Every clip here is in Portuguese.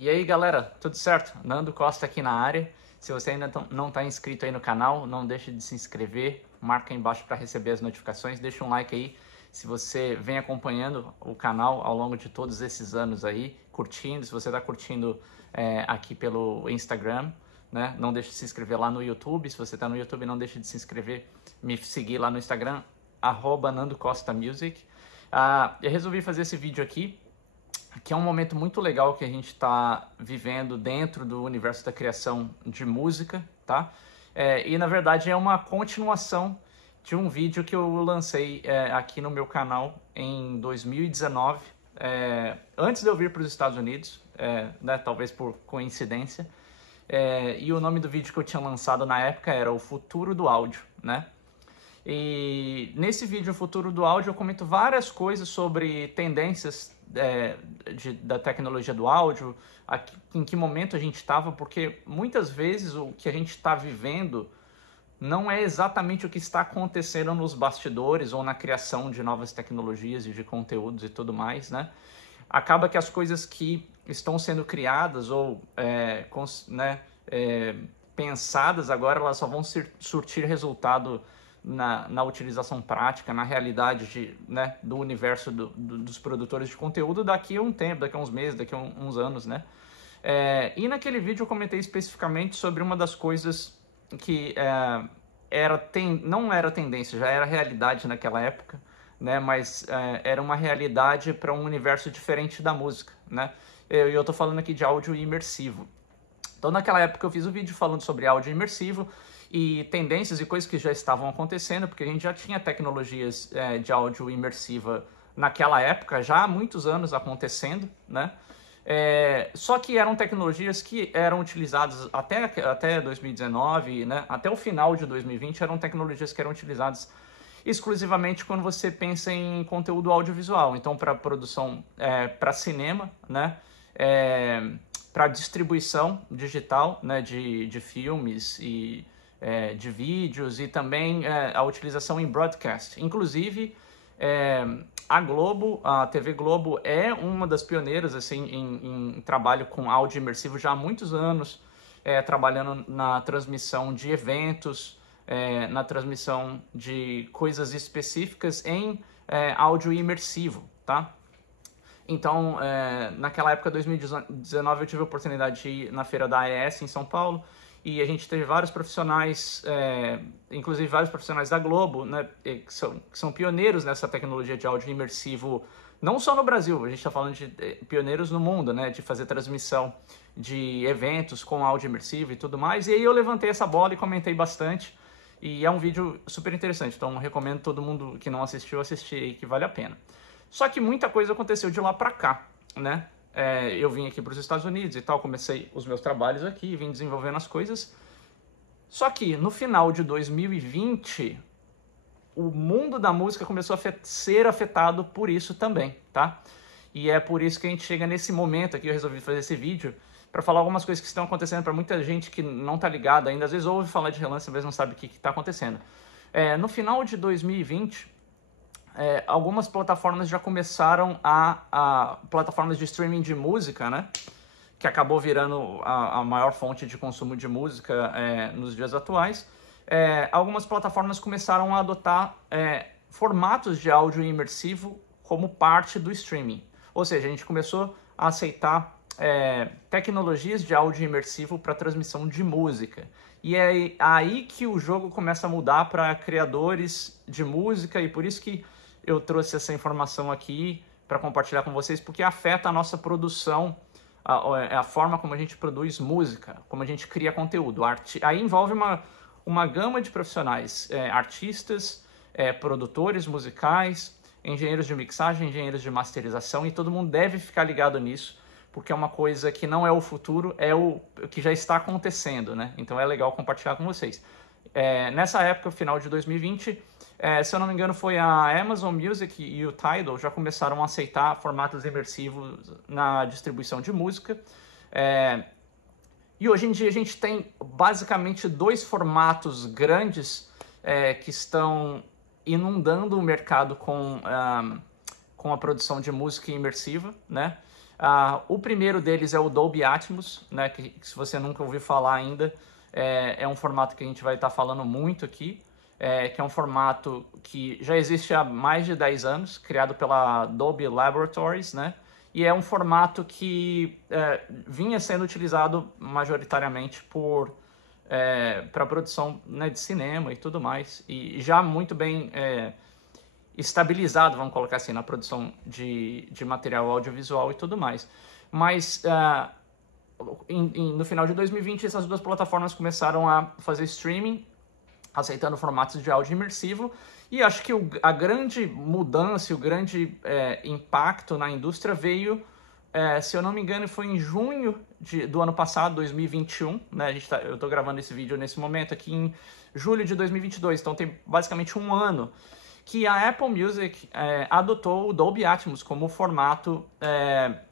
E aí galera, tudo certo? Nando Costa aqui na área. Se você ainda não está inscrito aí no canal, não deixe de se inscrever, marca aí embaixo para receber as notificações, deixa um like aí se você vem acompanhando o canal ao longo de todos esses anos aí, curtindo, se você está curtindo aqui pelo Instagram, né? Não deixe de se inscrever lá no YouTube, se você está no YouTube não deixe de se inscrever, me seguir lá no Instagram, @NandoCostaMusic. Eu resolvi fazer esse vídeo aqui, que é um momento muito legal que a gente está vivendo dentro do universo da criação de música, tá? E na verdade é uma continuação de um vídeo que eu lancei aqui no meu canal em 2019, antes de eu vir para os Estados Unidos, né, talvez por coincidência, e o nome do vídeo que eu tinha lançado na época era O Futuro do Áudio, né? E nesse vídeo, O Futuro do Áudio, eu comento várias coisas sobre tendências da tecnologia do áudio, em que momento a gente estava, porque muitas vezes o que a gente está vivendo não é exatamente o que está acontecendo nos bastidores ou na criação de novas tecnologias e de conteúdos e tudo mais, né? Acaba que as coisas que estão sendo criadas ou pensadas agora, elas só vão surtir resultado na utilização prática, na realidade do universo dos produtores de conteúdo daqui a um tempo, daqui a uns meses, daqui a uns anos, né? E naquele vídeo eu comentei especificamente sobre uma das coisas que não era tendência, já era realidade naquela época, né? Mas era uma realidade para um universo diferente da música, né? Eu tô falando aqui de áudio imersivo. Então naquela época eu fiz um vídeo falando sobre áudio imersivo e tendências e coisas que já estavam acontecendo, porque a gente já tinha tecnologias de áudio imersiva naquela época, já há muitos anos acontecendo, né? Só que eram tecnologias que eram utilizadas até 2019, né? Até o final de 2020, eram tecnologias que eram utilizadas exclusivamente quando você pensa em conteúdo audiovisual. Então, para produção, para cinema, né? Para distribuição digital, né? de filmes e de vídeos, e também a utilização em broadcast. Inclusive, a Globo, a TV Globo é uma das pioneiras assim, em trabalho com áudio imersivo já há muitos anos, trabalhando na transmissão de eventos, na transmissão de coisas específicas em áudio imersivo, tá? Então, naquela época, 2019, eu tive a oportunidade de ir na feira da AES em São Paulo, e a gente teve vários profissionais, inclusive vários profissionais da Globo, né, que são pioneiros nessa tecnologia de áudio imersivo, não só no Brasil, a gente está falando de pioneiros no mundo, né, de fazer transmissão de eventos com áudio imersivo e tudo mais. E aí eu levantei essa bola e comentei bastante, e é um vídeo super interessante, então recomendo todo mundo que não assistiu assistir aí, que vale a pena. Só que muita coisa aconteceu de lá para cá, né? Eu vim aqui para os Estados Unidos e tal, comecei os meus trabalhos aqui, vim desenvolvendo as coisas. Só que no final de 2020, o mundo da música começou a ser afetado por isso também, tá? E é por isso que a gente chega nesse momento aqui, eu resolvi fazer esse vídeo, para falar algumas coisas que estão acontecendo para muita gente que não está ligada ainda, às vezes ouve falar de relance, mas não sabe o que está acontecendo. No final de 2020... algumas plataformas já começaram plataformas de streaming de música, né? Que acabou virando a maior fonte de consumo de música nos dias atuais. Algumas plataformas começaram a adotar formatos de áudio imersivo como parte do streaming. Ou seja, a gente começou a aceitar tecnologias de áudio imersivo para transmissão de música. E é aí que o jogo começa a mudar para criadores de música, e por isso que eu trouxe essa informação aqui para compartilhar com vocês, porque afeta a nossa produção, a forma como a gente produz música, como a gente cria conteúdo. Aí envolve uma gama de profissionais, artistas, produtores musicais, engenheiros de mixagem, engenheiros de masterização, e todo mundo deve ficar ligado nisso, porque é uma coisa que não é o futuro, é o que já está acontecendo, né? Então é legal compartilhar com vocês. Nessa época, final de 2020, se eu não me engano, foi a Amazon Music e o Tidal já começaram a aceitar formatos imersivos na distribuição de música. E hoje em dia a gente tem basicamente dois formatos grandes que estão inundando o mercado com a produção de música imersiva, né? O primeiro deles é o Dolby Atmos, né, que se você nunca ouviu falar ainda, é um formato que a gente vai estar falando muito aqui, que é um formato que já existe há mais de 10 anos, criado pela Dolby Laboratories, né, e é um formato que vinha sendo utilizado majoritariamente para produção, né, de cinema e tudo mais, e já muito bem estabilizado, vamos colocar assim, na produção de material audiovisual e tudo mais. Mas no final de 2020, essas duas plataformas começaram a fazer streaming, aceitando formatos de áudio imersivo, e acho que a grande mudança, o grande impacto na indústria veio, se eu não me engano, foi em junho do ano passado, 2021, né? Eu estou gravando esse vídeo nesse momento aqui em julho de 2022, então tem basicamente um ano que a Apple Music adotou o Dolby Atmos como formato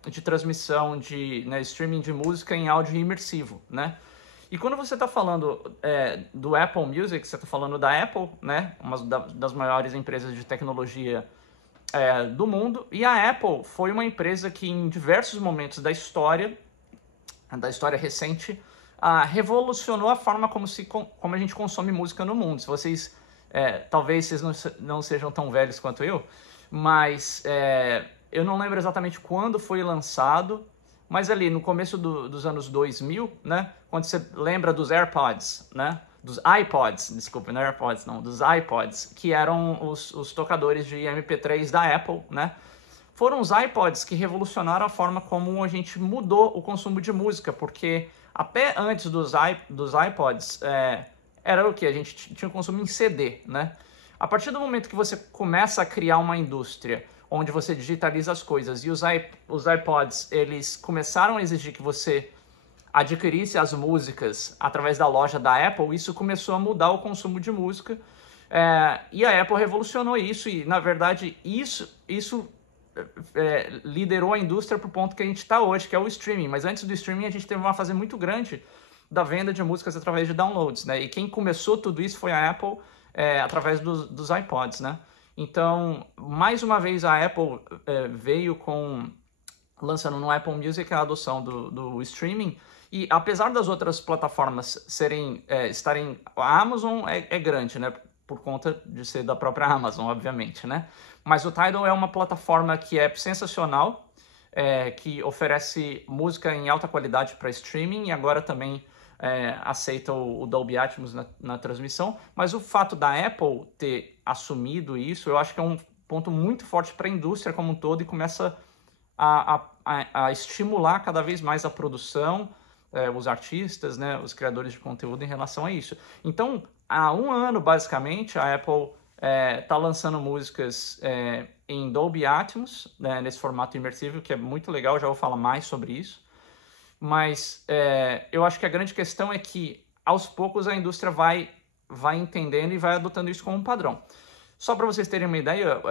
de transmissão de streaming de música em áudio imersivo, né? E quando você está falando do Apple Music, você está falando da Apple, né? Uma das maiores empresas de tecnologia do mundo. E a Apple foi uma empresa que em diversos momentos da história recente, revolucionou a forma como a gente consome música no mundo. Se vocês talvez vocês não sejam tão velhos quanto eu, mas eu não lembro exatamente quando foi lançado, mas ali no começo dos anos 2000, né, quando você lembra dos AirPods, né, dos iPods, desculpa, não AirPods não, dos iPods, que eram os tocadores de MP3 da Apple, né, foram os iPods que revolucionaram a forma como a gente mudou o consumo de música, porque até antes dos iPods, era o que? A gente tinha um consumo em CD, né? A partir do momento que você começa a criar uma indústria onde você digitaliza as coisas e os iPods, eles começaram a exigir que você adquirisse as músicas através da loja da Apple, isso começou a mudar o consumo de música, e a Apple revolucionou isso, e na verdade isso liderou a indústria para o ponto que a gente está hoje, que é o streaming. Mas antes do streaming a gente teve uma fase muito grande da venda de músicas através de downloads, né? E quem começou tudo isso foi a Apple através dos iPods, né? Então, mais uma vez a Apple veio lançando no Apple Music a adoção do streaming, e apesar das outras plataformas estarem... A Amazon é grande, né? Por conta de ser da própria Amazon, obviamente, né? Mas o Tidal é uma plataforma que é sensacional, que oferece música em alta qualidade para streaming, e agora também aceita o Dolby Atmos na transmissão. Mas o fato da Apple ter assumido isso, eu acho que é um ponto muito forte para a indústria como um todo, e começa a estimular cada vez mais a produção, os artistas, né, os criadores de conteúdo em relação a isso. Então, há um ano, basicamente, a Apple está lançando músicas em Dolby Atmos, né, nesse formato imersivo, que é muito legal, já vou falar mais sobre isso. Mas eu acho que a grande questão é que, aos poucos, a indústria vai entendendo e vai adotando isso como um padrão. Só para vocês terem uma ideia,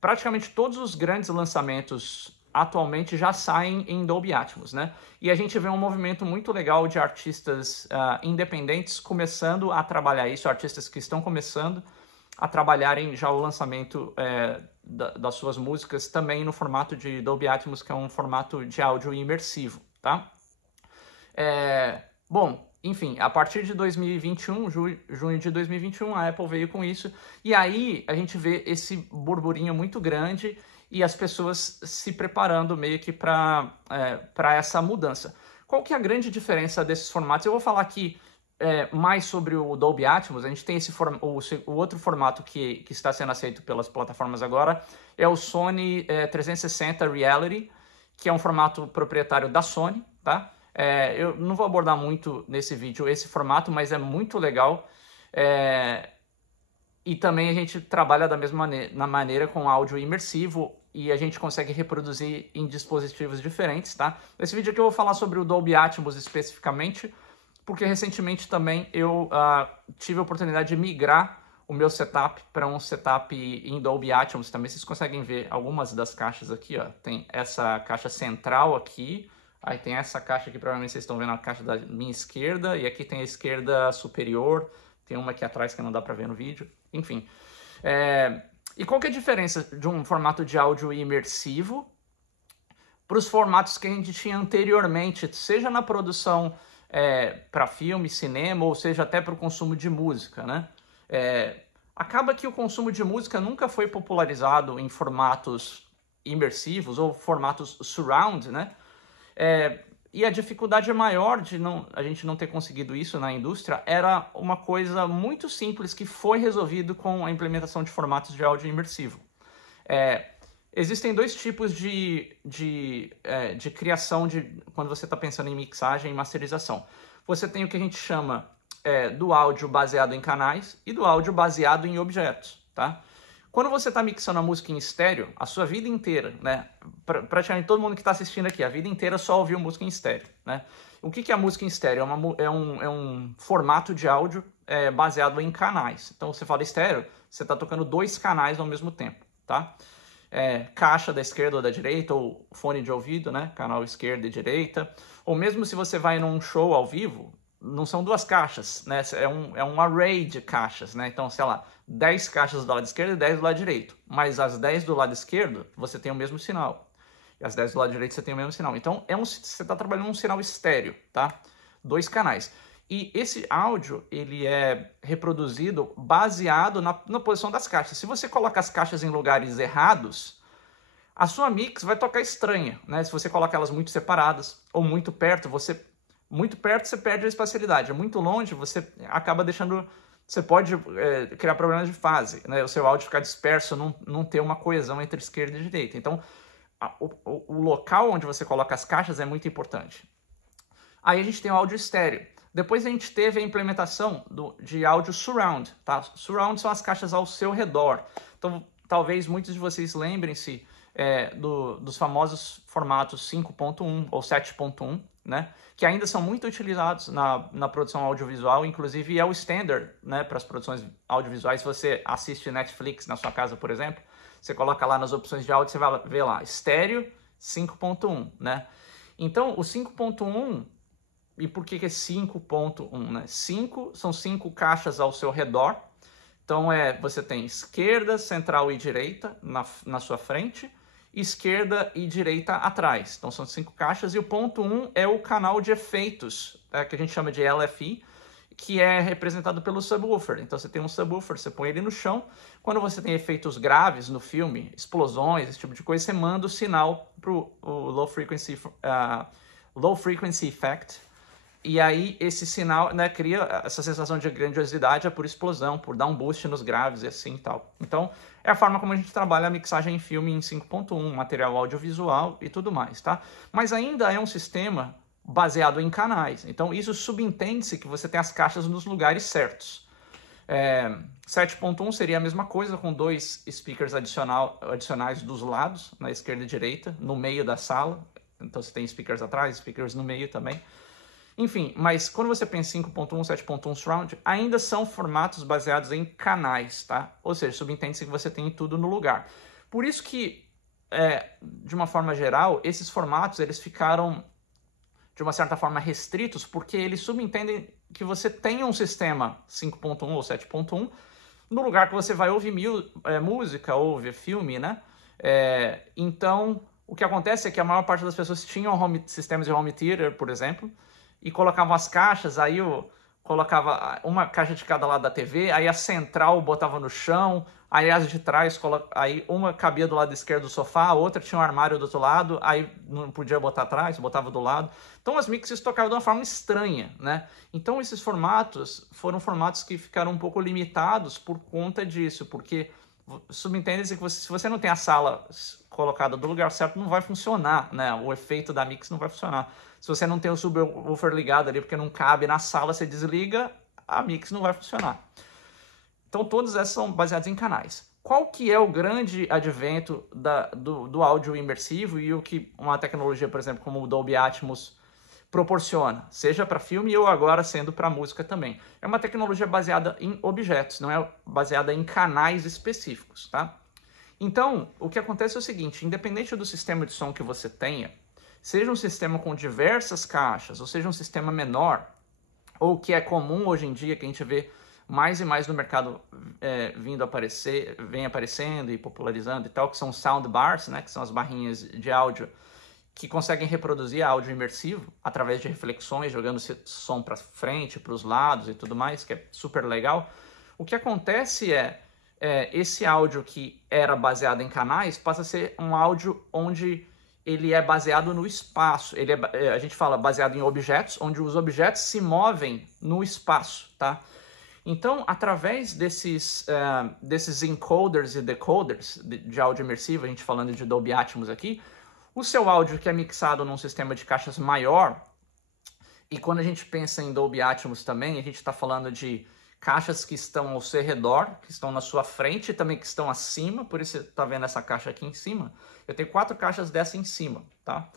praticamente todos os grandes lançamentos atualmente já saem em Dolby Atmos, né? E a gente vê um movimento muito legal de artistas independentes começando a trabalhar isso, artistas que estão começando a trabalharem já o lançamento das suas músicas também no formato de Dolby Atmos, que é um formato de áudio imersivo, tá? Bom, enfim, a partir de 2021, junho de 2021, a Apple veio com isso, e aí a gente vê esse burburinho muito grande e as pessoas se preparando meio que para essa mudança. Qual que é a grande diferença desses formatos? Eu vou falar aqui mais sobre o Dolby Atmos. A gente tem o outro formato que está sendo aceito pelas plataformas agora, é o Sony 360 Reality, que é um formato proprietário da Sony, tá? Eu não vou abordar muito nesse vídeo esse formato, mas é muito legal. E também a gente trabalha da mesma maneira com áudio imersivo, e a gente consegue reproduzir em dispositivos diferentes, tá? Nesse vídeo aqui eu vou falar sobre o Dolby Atmos especificamente, porque recentemente também eu tive a oportunidade de migrar o meu setup para um setup em Dolby Atmos. Também vocês conseguem ver algumas das caixas aqui, ó. Tem essa caixa central aqui, aí tem essa caixa aqui, provavelmente vocês estão vendo a caixa da minha esquerda, e aqui tem a esquerda superior, tem uma aqui atrás que não dá para ver no vídeo, enfim. E qual que é a diferença de um formato de áudio imersivo para os formatos que a gente tinha anteriormente, seja na produção para filme, cinema, ou seja até para o consumo de música, né? Acaba que o consumo de música nunca foi popularizado em formatos imersivos ou formatos surround, né? E a dificuldade maior de a gente não ter conseguido isso na indústria era uma coisa muito simples que foi resolvido com a implementação de formatos de áudio imersivo. Existem dois tipos de criação quando você está pensando em mixagem e masterização. Você tem o que a gente chama do áudio baseado em canais e do áudio baseado em objetos, tá? Quando você está mixando a música em estéreo, a sua vida inteira, né? Praticamente todo mundo que está assistindo aqui, a vida inteira só ouviu música em estéreo, né? O que é a música em estéreo? É um formato de áudio baseado em canais. Então, você fala estéreo, você está tocando 2 canais ao mesmo tempo, tá? Caixa da esquerda ou da direita, ou fone de ouvido, né? Canal esquerda e direita. Ou mesmo se você vai num show ao vivo, não são 2 caixas, né? É um array de caixas, né? Então, sei lá, 10 caixas do lado esquerdo e 10 do lado direito. Mas as 10 do lado esquerdo, você tem o mesmo sinal. E as 10 do lado direito, você tem o mesmo sinal. Então, você está trabalhando um sinal estéreo, tá? 2 canais. E esse áudio, ele é reproduzido baseado na posição das caixas. Se você coloca as caixas em lugares errados, a sua mix vai tocar estranha, né? Se você coloca elas muito separadas ou muito perto, você perde a espacialidade. Muito longe, você acaba deixando... Você pode criar problemas de fase, né? O seu áudio ficar disperso, não ter uma coesão entre esquerda e direita. Então, o local onde você coloca as caixas é muito importante. Aí a gente tem o áudio estéreo. Depois a gente teve a implementação de áudio surround, tá? Surround são as caixas ao seu redor. Então, talvez muitos de vocês lembrem-se dos famosos formatos 5.1 ou 7.1, né? Que ainda são muito utilizados na produção audiovisual, inclusive é o standard, né, para as produções audiovisuais. Se você assiste Netflix na sua casa, por exemplo, você coloca lá nas opções de áudio, você vai ver lá, estéreo 5.1, né? Então, o 5.1, e por que é 5.1, né? 5 são 5 caixas ao seu redor. Então, você tem esquerda, central e direita na sua frente, esquerda e direita atrás. Então são 5 caixas, e o ponto 1 é o canal de efeitos, que a gente chama de LFE, que é representado pelo subwoofer. Então você tem um subwoofer, você põe ele no chão, quando você tem efeitos graves no filme, explosões, esse tipo de coisa, você manda o sinal para o low frequency effect, e aí esse sinal, né, cria essa sensação de grandiosidade por explosão, por dar um boost nos graves e assim e tal. Então, é a forma como a gente trabalha a mixagem em filme em 5.1, material audiovisual e tudo mais, tá? Mas ainda é um sistema baseado em canais. Então, isso subentende-se que você tem as caixas nos lugares certos. 7.1 seria a mesma coisa, com 2 speakers adicionais dos lados, na esquerda e direita, no meio da sala. Então, você tem speakers atrás, speakers no meio também. Enfim, mas quando você pensa em 5.1, 7.1 Surround, ainda são formatos baseados em canais, tá? Ou seja, subentende-se que você tem tudo no lugar. Por isso que, de uma forma geral, esses formatos eles ficaram, de uma certa forma, restritos, porque eles subentendem que você tem um sistema 5.1 ou 7.1 no lugar que você vai ouvir música ou ver filme, né? Então, o que acontece é que a maior parte das pessoas tinham sistemas de home theater, por exemplo, e colocavam as caixas, aí eu colocava uma caixa de cada lado da TV, aí a central botava no chão, aí as de trás, aí uma cabia do lado esquerdo do sofá, a outra tinha um armário do outro lado, aí não podia botar atrás, botava do lado. Então as mixes tocavam de uma forma estranha, né? Então esses formatos foram formatos que ficaram um pouco limitados por conta disso, porque subentende-se que se você não tem a sala colocada do lugar certo, não vai funcionar, né? O efeito da mix não vai funcionar. Se você não tem o subwoofer ligado ali porque não cabe na sala, você desliga, a mix não vai funcionar. Então todas essas são baseadas em canais. Qual que é o grande advento do áudio imersivo e o que uma tecnologia, por exemplo, como o Dolby Atmos proporciona, seja para filme ou agora sendo para música também? É uma tecnologia baseada em objetos, não é baseada em canais específicos, tá? Então, o que acontece é o seguinte, independente do sistema de som que você tenha, seja um sistema com diversas caixas, ou seja um sistema menor, ou que é comum hoje em dia, que a gente vê mais e mais no mercado vem aparecendo e popularizando e tal, que são soundbars, né, que são as barrinhas de áudio que conseguem reproduzir áudio imersivo através de reflexões, jogando som para frente, para os lados e tudo mais, que é super legal. O que acontece esse áudio que era baseado em canais passa a ser um áudio onde ele é baseado no espaço. A gente fala baseado em objetos, onde os objetos se movem no espaço, tá? Então, através desses encoders e decoders de áudio imersivo, a gente falando de Dolby Atmos aqui, o seu áudio que é mixado num sistema de caixas maior, e quando a gente pensa em Dolby Atmos também, a gente está falando de caixas que estão ao seu redor, que estão na sua frente e também que estão acima, por isso você está vendo essa caixa aqui em cima. Eu tenho 4 caixas dessa em cima, tá?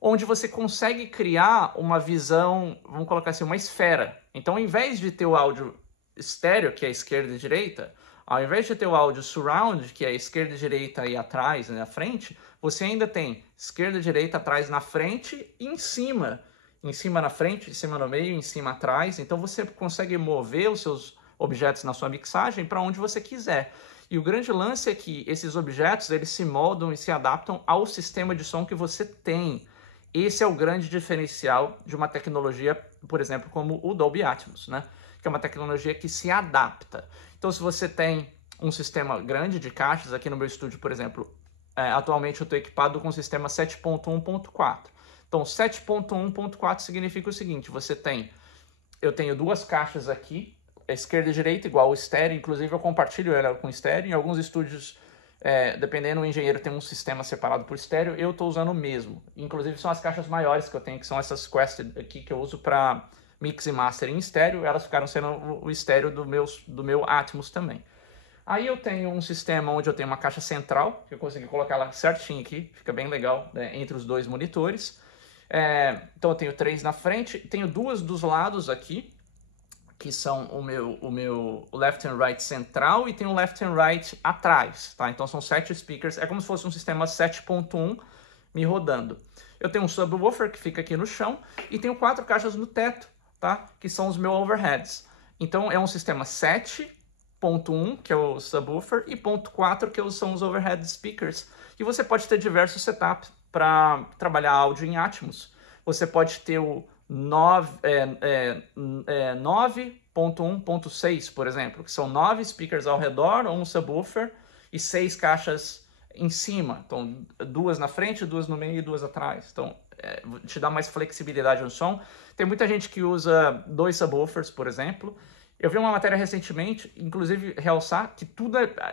Onde você consegue criar uma visão, vamos colocar assim, uma esfera. Então, ao invés de ter o áudio estéreo, que é a esquerda e direita, ao invés de ter o áudio surround, que é a esquerda e direita e atrás e na frente, você ainda tem esquerda e direita atrás na frente e em cima. Em cima na frente, em cima no meio, em cima atrás. Então você consegue mover os seus objetos na sua mixagem para onde você quiser. E o grande lance é que esses objetos eles se moldam e se adaptam ao sistema de som que você tem. Esse é o grande diferencial de uma tecnologia, por exemplo, como o Dolby Atmos, né? Que é uma tecnologia que se adapta. Então, se você tem um sistema grande de caixas, aqui no meu estúdio, por exemplo, atualmente eu estou equipado com o sistema 7.1.4. Então, 7.1.4 significa o seguinte, eu tenho 2 caixas aqui, esquerda e direita, igual o estéreo, inclusive eu compartilho ela com estéreo. Em alguns estúdios, dependendo, o engenheiro tem um sistema separado por estéreo, eu estou usando o mesmo. Inclusive são as caixas maiores que eu tenho, que são essas Quested aqui, que eu uso para mix e master em estéreo, elas ficaram sendo o estéreo do meu Atmos também. Aí eu tenho um sistema onde eu tenho uma caixa central, que eu consegui colocar ela certinho aqui, fica bem legal, né, entre os 2 monitores. Então eu tenho 3 na frente, tenho 2 dos lados aqui, que são o meu left and right central e tem o left and right atrás, tá? Então são 7 speakers, é como se fosse um sistema 7.1 me rodando. Eu tenho um subwoofer que fica aqui no chão e tenho 4 caixas no teto, tá? Que são os meus overheads. Então é um sistema 7.1, que é o subwoofer, e 0.4, que são os overhead speakers. E você pode ter diversos setups para trabalhar áudio em Atmos. Você pode ter o 9.1.6, por exemplo, que são 9 speakers ao redor, um subwoofer e 6 caixas em cima. Então, 2 na frente, 2 no meio e 2 atrás. Então, te dá mais flexibilidade no som. Tem muita gente que usa 2 subwoofers, por exemplo. Eu vi uma matéria recentemente, inclusive realçar que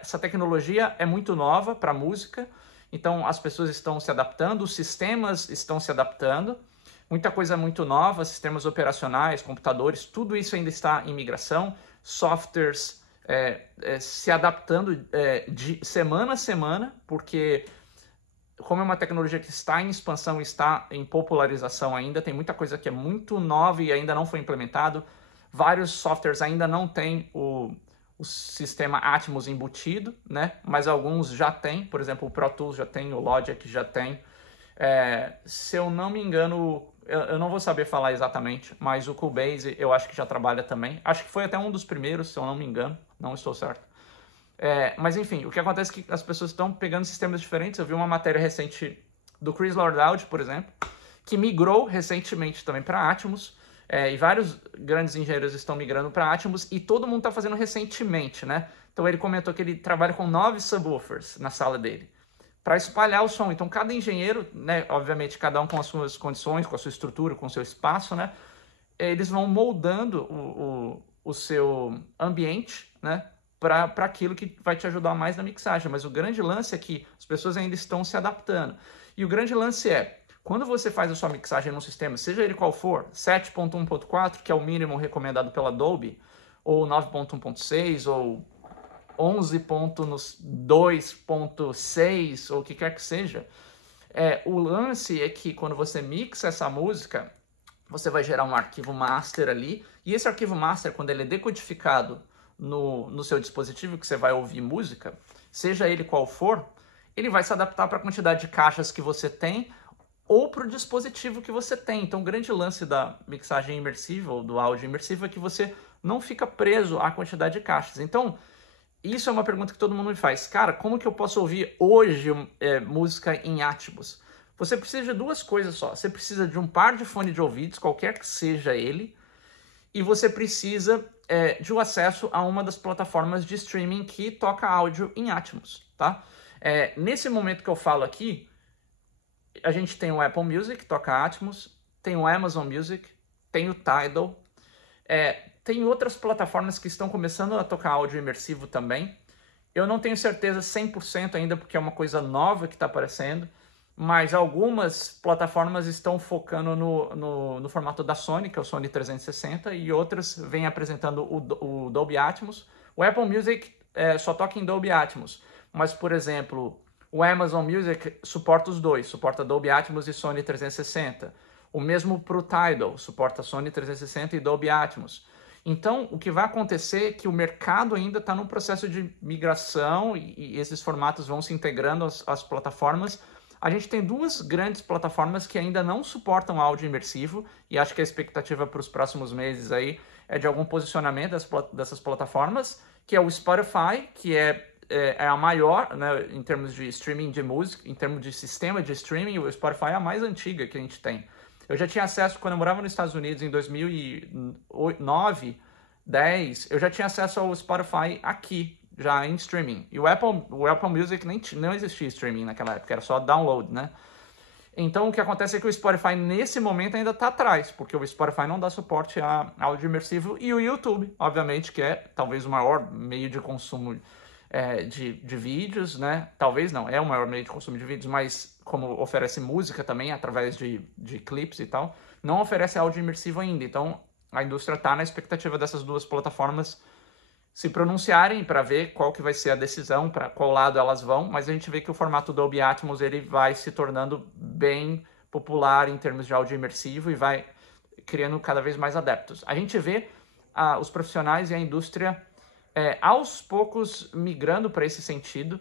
essa tecnologia é muito nova para música. Então, as pessoas estão se adaptando, os sistemas estão se adaptando. Muita coisa muito nova, sistemas operacionais, computadores, tudo isso ainda está em migração. Softwares se adaptando de semana a semana, porque como é uma tecnologia que está em expansão, está em popularização ainda, tem muita coisa que é muito nova e ainda não foi implementado. Vários softwares ainda não têm o sistema Atmos embutido, né? Mas alguns já têm, por exemplo, o Pro Tools já tem, o Logic já tem. Se eu não me engano, eu não vou saber falar exatamente, mas o Cubase eu acho que já trabalha também. Acho que foi até um dos primeiros, se eu não me engano, não estou certo. Mas enfim, o que acontece é que as pessoas estão pegando sistemas diferentes. Eu vi uma matéria recente do Chris Lord-Alge, por exemplo, que migrou recentemente também para Atmos. E vários grandes engenheiros estão migrando para Atmos e todo mundo está fazendo recentemente, né? Então ele comentou que ele trabalha com 9 subwoofers na sala dele para espalhar o som. Então cada engenheiro, né, obviamente cada um com as suas condições, com a sua estrutura, com o seu espaço, né? Eles vão moldando o seu ambiente, né? Para aquilo que vai te ajudar mais na mixagem. Mas o grande lance é que as pessoas ainda estão se adaptando. E o grande lance quando você faz a sua mixagem num sistema, seja ele qual for, 7.1.4, que é o mínimo recomendado pela Dolby, ou 9.1.6, ou 11.2.6, ou o que quer que seja, o lance é que quando você mixa essa música, você vai gerar um arquivo master ali, e esse arquivo master, quando ele é decodificado no seu dispositivo que você vai ouvir música, seja ele qual for, ele vai se adaptar para a quantidade de caixas que você tem, ou para o dispositivo que você tem. Então, o grande lance da mixagem imersiva, ou do áudio imersivo, é que você não fica preso à quantidade de caixas. Então, isso é uma pergunta que todo mundo me faz. Cara, como que eu posso ouvir hoje música em Atmos? você precisa de duas coisas só. Você precisa de um par de fone de ouvidos, qualquer que seja ele, e você precisa de um acesso a uma das plataformas de streaming que toca áudio em Atmos, tá? Nesse momento que eu falo aqui, a gente tem o Apple Music, que toca Atmos, tem o Amazon Music, tem o Tidal, tem outras plataformas que estão começando a tocar áudio imersivo também. Eu não tenho certeza 100% ainda, porque é uma coisa nova que está aparecendo, mas algumas plataformas estão focando no formato da Sony, que é o Sony 360, e outras vêm apresentando o Dolby Atmos. O Apple Music só toca em Dolby Atmos, mas, por exemplo, o Amazon Music suporta os dois, suporta Dolby Atmos e Sony 360. O mesmo para o Tidal, suporta Sony 360 e Dolby Atmos. Então, o que vai acontecer é que o mercado ainda está num processo de migração e esses formatos vão se integrando às plataformas. A gente tem duas grandes plataformas que ainda não suportam áudio imersivo e acho que a expectativa para os próximos meses aí é de algum posicionamento dessas plataformas, que é o Spotify, que é a maior, né, em termos de streaming de música, em termos de sistema de streaming, o Spotify é a mais antiga que a gente tem. Eu já tinha acesso, quando eu morava nos Estados Unidos em 2009, 10, eu já tinha acesso ao Spotify aqui, já em streaming. E o Apple Music não existia streaming naquela época, era só download, né? Então o que acontece é que o Spotify nesse momento ainda está atrás, porque o Spotify não dá suporte a áudio imersivo, e o YouTube, obviamente, que é talvez o maior meio de consumo de vídeos, né? Talvez não, é o maior meio de consumo de vídeos, mas como oferece música também através de clipes e tal, não oferece áudio imersivo ainda. Então a indústria está na expectativa dessas duas plataformas se pronunciarem para ver qual que vai ser a decisão, para qual lado elas vão, mas a gente vê que o formato Dolby Atmos ele vai se tornando bem popular em termos de áudio imersivo e vai criando cada vez mais adeptos. A gente vê os profissionais e a indústria aos poucos migrando para esse sentido.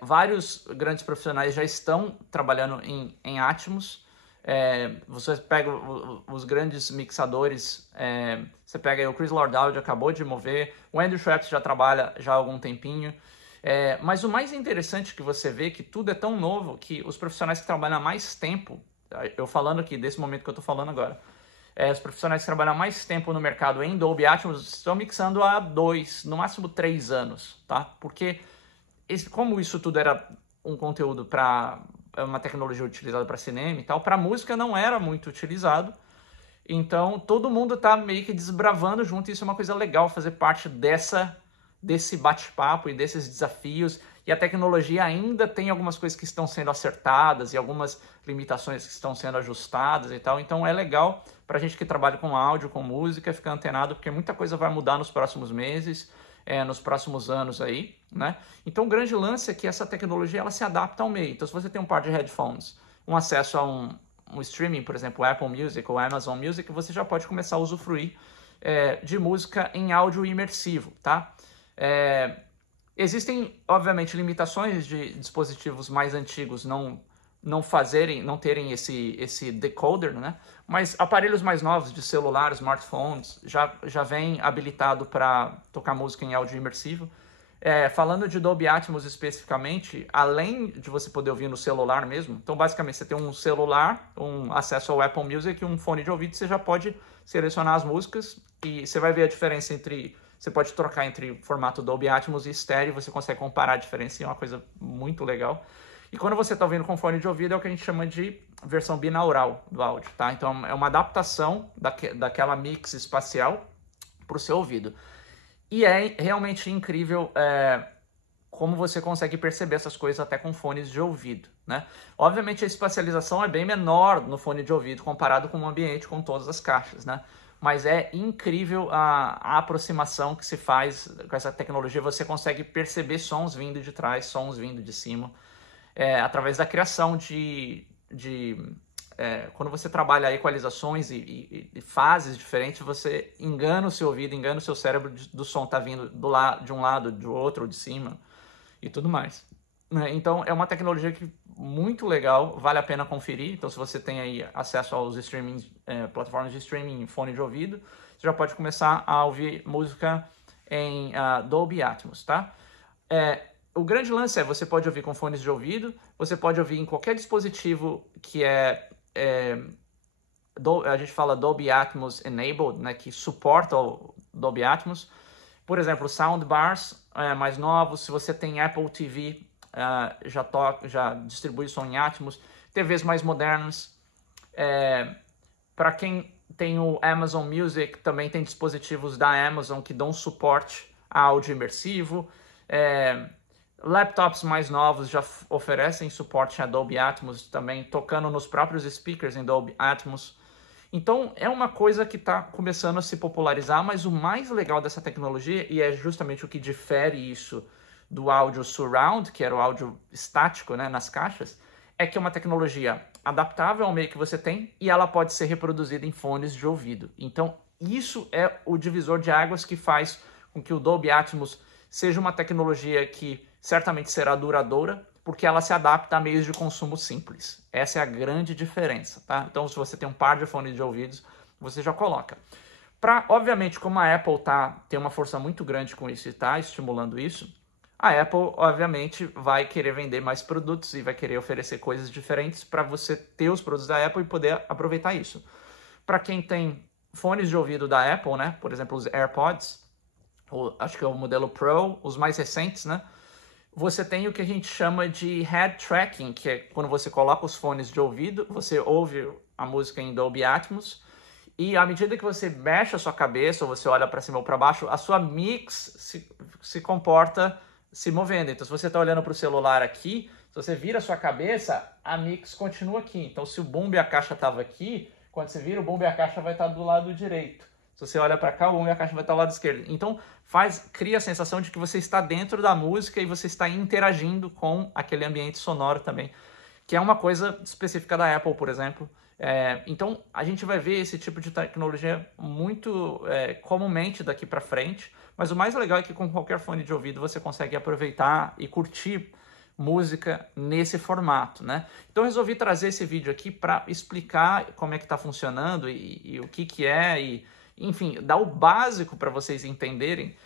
Vários grandes profissionais já estão trabalhando em Atmos. Você pega os grandes mixadores, você pega aí o Chris Lord Audio, acabou de mover, o Andrew Schweppes já trabalha já há algum tempinho, mas o mais interessante que você vê é que tudo é tão novo que os profissionais que trabalham há mais tempo, eu falando aqui desse momento que eu estou falando agora, os profissionais que trabalham há mais tempo no mercado em Dolby Atmos estão mixando há 2, no máximo 3 anos, tá? Porque como isso tudo era um conteúdo para uma tecnologia utilizada para cinema e tal, para música não era muito utilizado, então todo mundo está meio que desbravando junto, e isso é uma coisa legal, fazer parte desse bate-papo e desses desafios, e a tecnologia ainda tem algumas coisas que estão sendo acertadas e algumas limitações que estão sendo ajustadas e tal, então é legal para a gente que trabalha com áudio, com música, ficar antenado, porque muita coisa vai mudar nos próximos meses, nos próximos anos aí, né? Então o grande lance é que essa tecnologia ela se adapta ao meio. Então se você tem um par de headphones, um acesso a um streaming, por exemplo, o Apple Music ou Amazon Music, você já pode começar a usufruir de música em áudio imersivo, tá? Existem, obviamente, limitações de dispositivos mais antigos não terem esse decoder, né? Mas aparelhos mais novos de celular, smartphones, já vem habilitado para tocar música em áudio imersivo. Falando de Dolby Atmos especificamente, além de você poder ouvir no celular mesmo, então basicamente você tem um celular, um acesso ao Apple Music e um fone de ouvido, você já pode selecionar as músicas e você vai ver a diferença você pode trocar entre formato Dolby Atmos e estéreo, você consegue comparar a diferença, é uma coisa muito legal. E quando você está ouvindo com fone de ouvido, é o que a gente chama de versão binaural do áudio, tá? Então é uma adaptação daquela mix espacial para o seu ouvido. E é realmente incrível como você consegue perceber essas coisas até com fones de ouvido, né? Obviamente a espacialização é bem menor no fone de ouvido comparado com o ambiente com todas as caixas, né? Mas é incrível a aproximação que se faz com essa tecnologia. Você consegue perceber sons vindo de trás, sons vindo de cima, através da criação quando você trabalha a equalizações e fases diferentes, você engana o seu ouvido, engana o seu cérebro do som tá vindo de um lado, do outro, de cima e tudo mais. Então é uma tecnologia que muito legal, vale a pena conferir. Então se você tem aí acesso aos plataformas de streaming, fone de ouvido, você já pode começar a ouvir música em Dolby Atmos, tá? o grande lance é, você pode ouvir com fones de ouvido, você pode ouvir em qualquer dispositivo que a gente fala Dolby Atmos Enabled, né, que suporta o Dolby Atmos. Por exemplo, soundbars mais novos, se você tem Apple TV, já distribui som em Atmos. TVs mais modernas. Para quem tem o Amazon Music, também tem dispositivos da Amazon que dão suporte a áudio imersivo. Laptops mais novos já oferecem suporte a Dolby Atmos também, tocando nos próprios speakers em Dolby Atmos. Então, é uma coisa que está começando a se popularizar, mas o mais legal dessa tecnologia, e é justamente o que difere isso do áudio surround, que era o áudio estático, né, nas caixas, é que é uma tecnologia adaptável ao meio que você tem e ela pode ser reproduzida em fones de ouvido. Então, isso é o divisor de águas que faz com que o Dolby Atmos seja uma tecnologia que certamente será duradoura, porque ela se adapta a meios de consumo simples. Essa é a grande diferença, tá? Então, se você tem um par de fones de ouvidos, você já coloca. Obviamente, como a Apple tem uma força muito grande com isso e está estimulando isso, a Apple, obviamente, vai querer vender mais produtos e vai querer oferecer coisas diferentes para você ter os produtos da Apple e poder aproveitar isso. Para quem tem fones de ouvido da Apple, né? Por exemplo, os AirPods, acho que é o modelo Pro, os mais recentes, né? Você tem o que a gente chama de head tracking, que é quando você coloca os fones de ouvido, você ouve a música em Dolby Atmos, e à medida que você mexe a sua cabeça, ou você olha para cima ou para baixo, a sua mix se comporta se movendo. Então, se você está olhando para o celular aqui, se você vira a sua cabeça, a mix continua aqui. Então, se o bumbo e a caixa estavam aqui, quando você vira, o bumbo e a caixa vai estar do lado direito. Se você olha para cá, o bumbo e a caixa vai estar do lado esquerdo. Então, cria a sensação de que você está dentro da música e você está interagindo com aquele ambiente sonoro também, que é uma coisa específica da Apple, por exemplo. Então, a gente vai ver esse tipo de tecnologia muito comumente daqui para frente, mas o mais legal é que com qualquer fone de ouvido você consegue aproveitar e curtir música nesse formato, né? Então, eu resolvi trazer esse vídeo aqui para explicar como é que está funcionando e o que é, e enfim, dar o básico para vocês entenderem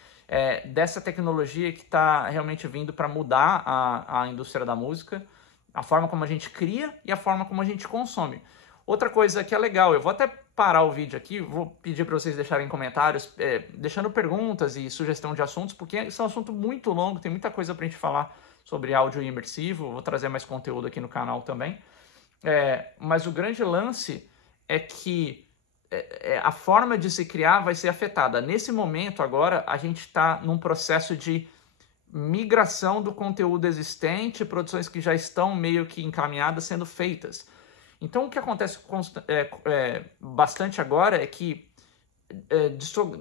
dessa tecnologia que está realmente vindo para mudar a indústria da música, a forma como a gente cria e a forma como a gente consome. Outra coisa que é legal, eu vou até parar o vídeo aqui, vou pedir para vocês deixarem comentários, deixando perguntas e sugestão de assuntos, porque esse é um assunto muito longo, tem muita coisa para a gente falar sobre áudio imersivo, vou trazer mais conteúdo aqui no canal também. Mas o grande lance é que a forma de se criar vai ser afetada. Nesse momento agora, a gente está num processo de migração do conteúdo existente, produções que já estão meio que encaminhadas sendo feitas. Então, o que acontece bastante agora é que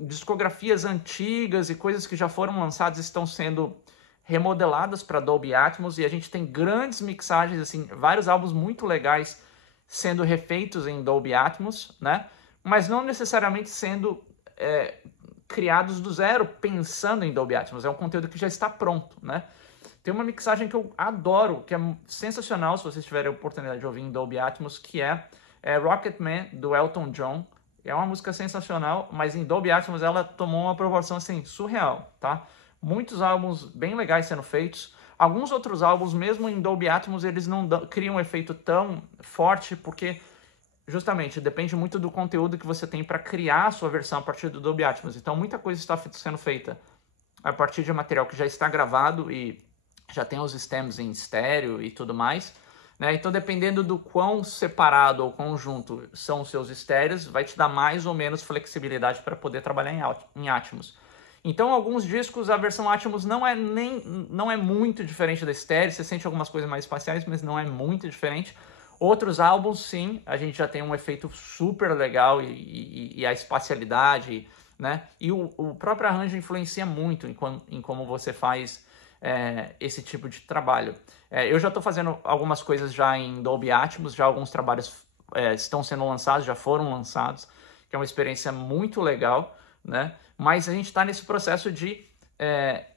discografias antigas e coisas que já foram lançadas estão sendo remodeladas para Dolby Atmos e a gente tem grandes mixagens, assim, vários álbuns muito legais sendo refeitos em Dolby Atmos, né? Mas não necessariamente sendo criados do zero pensando em Dolby Atmos. É um conteúdo que já está pronto, né? Tem uma mixagem que eu adoro, que é sensacional se vocês tiverem a oportunidade de ouvir em Dolby Atmos, que é Rocketman, do Elton John. É uma música sensacional, mas em Dolby Atmos ela tomou uma proporção assim, surreal, tá? Muitos álbuns bem legais sendo feitos. Alguns outros álbuns, mesmo em Dolby Atmos, eles não criam um efeito tão forte, porque justamente depende muito do conteúdo que você tem para criar a sua versão a partir do Dolby Atmos. Então muita coisa está sendo feita a partir de material que já está gravado e já tem os stems em estéreo e tudo mais, né? Então dependendo do quão separado ou conjunto são os seus estéreos, vai te dar mais ou menos flexibilidade para poder trabalhar em Atmos. Então alguns discos a versão Atmos não é muito diferente da estéreo, você sente algumas coisas mais espaciais, mas não é muito diferente. Outros álbuns, sim, a gente já tem um efeito super legal e a espacialidade, né? E o próprio arranjo influencia muito em como você faz esse tipo de trabalho. Eu já estou fazendo algumas coisas já em Dolby Atmos, já alguns trabalhos estão sendo lançados, já foram lançados, que é uma experiência muito legal, né? Mas a gente está nesse processo de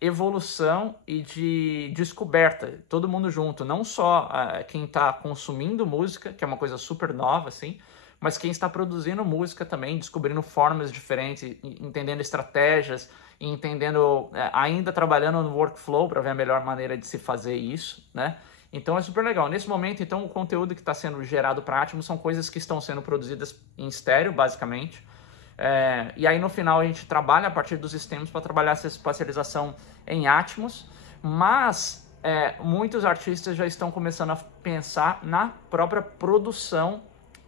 evolução e de descoberta, todo mundo junto, não só quem está consumindo música, que é uma coisa super nova, assim, mas quem está produzindo música também, descobrindo formas diferentes, entendendo estratégias, entendendo, ainda trabalhando no workflow para ver a melhor maneira de se fazer isso, né? Então é super legal. Nesse momento, então, o conteúdo que está sendo gerado para Atmos são coisas que estão sendo produzidas em estéreo, basicamente. E aí no final a gente trabalha a partir dos sistemas para trabalhar essa espacialização em Atmos, mas muitos artistas já estão começando a pensar na própria produção,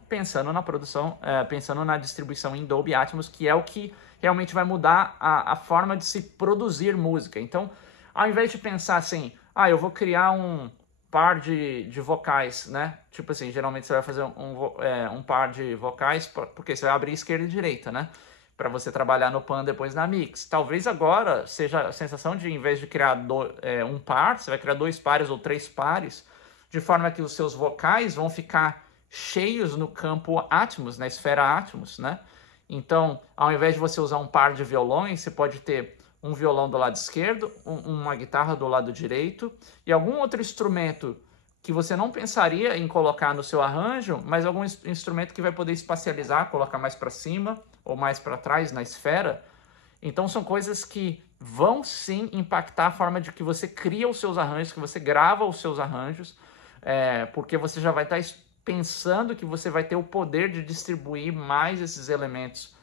pensando na distribuição em Dolby Atmos, que é o que realmente vai mudar a forma de se produzir música. Então, ao invés de pensar assim, eu vou criar um par de vocais, né? Tipo assim, geralmente você vai fazer um par de vocais, porque você vai abrir esquerda e direita, né? Para você trabalhar no pan depois na mix. Talvez agora seja a sensação de, em vez de criar um par, você vai criar 2 pares ou 3 pares, de forma que os seus vocais vão ficar cheios no campo Atmos, na esfera Atmos, né? Então, ao invés de você usar um par de violões, você pode ter um violão do lado esquerdo, uma guitarra do lado direito e algum outro instrumento que você não pensaria em colocar no seu arranjo, mas algum instrumento que vai poder espacializar, colocar mais para cima ou mais para trás na esfera. Então são coisas que vão sim impactar a forma de que você cria os seus arranjos, que você grava os seus arranjos, porque você já vai estar pensando que você vai ter o poder de distribuir mais esses elementos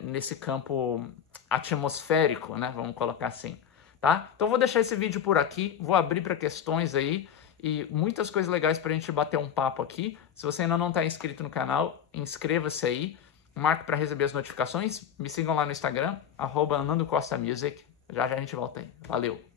nesse campo atmosférico, né? Vamos colocar assim, tá? Então vou deixar esse vídeo por aqui, vou abrir para questões aí e muitas coisas legais para a gente bater um papo aqui. Se você ainda não está inscrito no canal, inscreva-se aí, marque para receber as notificações, me sigam lá no Instagram, @NandoCostaMusic. Já a gente volta aí. Valeu!